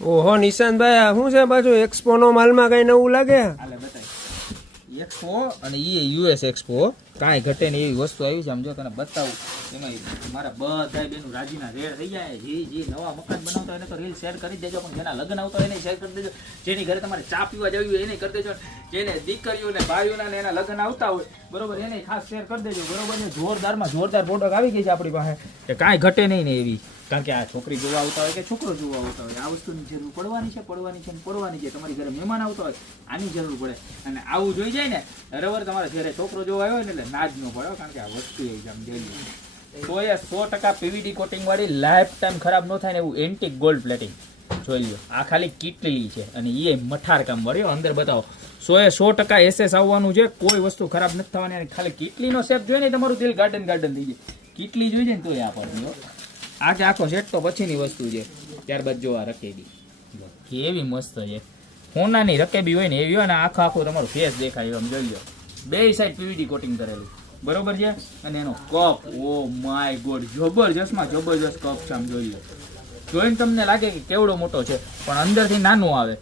ઓહો નિશાંતભાઈ આ શું છે પાછું એક્સપો નો માલમાં કઈ નવું લાગે? હાલે બતાય એક્સપો અને એ યુએસ એક્સપો કાંઈ ઘટે ને એવી વસ્તુ આવી છે. આમ જો તને બતાવું એમાં મારા બધા બેનું રાજીના રેડ થઈ જાય. જે નવા મકાન બનાવતા હોય એને તો રીલ શેર કરી દેજો, પણ જેના લગ્ન આવતા હોય એને શેર કરી દેજો. જેની ઘરે તમારે ચા પીવા જવી હોય એને કરી દેજો. જેને દીકરીઓ ને ભાઈઓના ને એના લગ્ન આવતા હોય બરોબર એને ખાસ શેર કરી દેજો બરોબર છે. જોરદારમાં જોરદાર પ્રોડક્ટ આવી ગઈ છે આપણી પાસે કે કાંઈ ઘટે નહીં ને એવી. કારણ કે આ છોકરી જોવા આવતા હોય કે છોકરો જોવા આવતા હોય આ વસ્તુની જરૂર પડવાની છે ને પડવાની છે. તમારી ઘરે મહેમાન આવતા હોય આની જરૂર પડે અને આવું જોઈ જાય ને બરાબર તમારા ઘરે છોકરો જોવા આવ્યો ને એટલે નાજ ન પડે. કારણ કે આ વસ્તુ એવી આમ જોઈ 100% પીવીડી કોટિંગ વાળી લાઈફ ટાઈમ ખરાબ ન થાય ને એવું એન્ટિક ગોલ્ડ પ્લેટિંગ જોઈ લ્યો. આ ખાલી કીટલી છે અને એ મઠાર કામ વાળી અંદર બતાવો. 100% એસએસ આવવાનું છે. કોઈ વસ્તુ ખરાબ નથી થવાની. અને ખાલી કીટલીનો શેપ જોઈએ ને તમારું દિલ ગાર્ડન થઈ જાય. કીટલી જોઈ જાય ને તોય આ પડે. આગે આખો સેટ તો પછીની વસ્તુ છે. ત્યારબાદ જો આ રકેબી કેવી મસ્ત છે. હોનાની રકેબી હોય ને એવી હોય ને આખો તમારો ફેસ દેખાય એમ જોઈ લો. બે સાઈડ પીવીડી કોટિંગ કરેલું બરોબર છે. અને એનો કપ ઓ માય ગોડ જબરજસ્તમાં જબરજસ્ત કપ છે. આમ જોઈ લો. જોઈને તમને લાગે કે કેવડો મોટો છે પણ અંદરથી નાનું આવે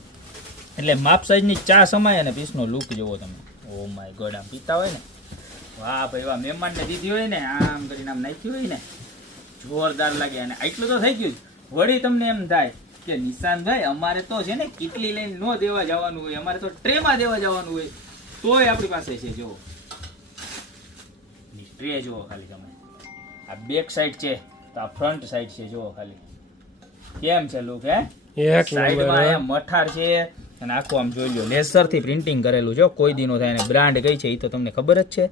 એટલે માપ સાઈઝની ચા સમાય અને પીસનો લુક જોવો તમે. ઓ માય ગોડ આમ પીતા હોય ને વાહ ભાઈ વાહ. મહેમાનને દીધી હોય ને આમ કરીને આમ નાખી હોય ને જોરદાર લાગે. અને આટલું તો થઈ ગયું વળી તમને એમ થાય કે નિશાંતભાઈ અમારે તો છે ને કેટલી લઈને ન દેવા જવાનું હોય, અમારે તો ટ્રેમાં દેવા જવાનું હોય તોય આપણી પાસે છે. જુઓ ટ્રે જુઓ ખાલી તમે. આ બેક સાઈડ છે તો આ ફ્રન્ટ સાઈડ છે. જુઓ ખાલી કેમ છે લુક. સાઈડમાં એમ મઠાર છે અને આખું આમ જોઈ લો લેસર થી પ્રિન્ટિંગ કરેલું છે. કોઈ દીનો થાય અને બ્રાન્ડ કઈ છે એ તો તમને ખબર જ છે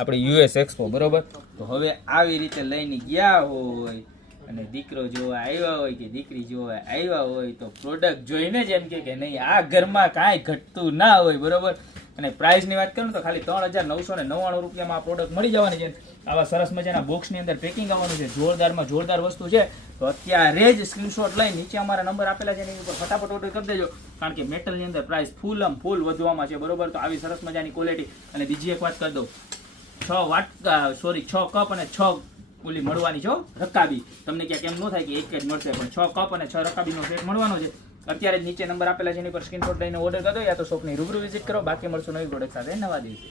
આપણે યુએસ એક્સપો બરોબર. તો હવે આવી રીતે લઈને ગયા હોય અને દીકરો જોવા આવ્યા હોય કે દીકરી જોવા આવ્યા હોય તો પ્રોડક્ટ જોઈને જ એમ કે નહીં આ ઘરમાં કાંઈ ઘટતું ના હોય બરોબર. અને પ્રાઇસની વાત કરું તો ખાલી 3,999 રૂપિયામાં આ પ્રોડક્ટ મળી જવાની છે. આવા સરસ મજાના બોક્સની અંદર પેકિંગ આવવાનું છે. જોરદારમાં જોરદાર વસ્તુ છે. તો અત્યારે જ સ્ક્રીનશોટ લઈ નીચે અમારા નંબર આપેલા છે એની ઉપર ફટાફટ ઓર્ડર કરી દેજો. કારણ કે મેટલની અંદર પ્રાઇસ ફૂલ વધવામાં છે બરોબર. તો આવી સરસ મજાની ક્વોલિટી. અને બીજી એક વાત કરી દઉં 6 કપ અને 6 ઓલી મળવાની છો રકાબી. તમને ક્યાંક એમ ન થાય કે એક જ મળશે પણ 6 કપ અને 6 રકાબીનો સેટ મળવાનો છે. અત્યારે જ નીચે નંબર આપેલા છે એની પર સ્ક્રીનશોટ લઈને ઓર્ડર કરી દો યા તો શોપની રૂબરૂ વિઝિટ કરો. બાકી મળશું નવી પ્રોડક્ટ સાથે નવા દિવસે.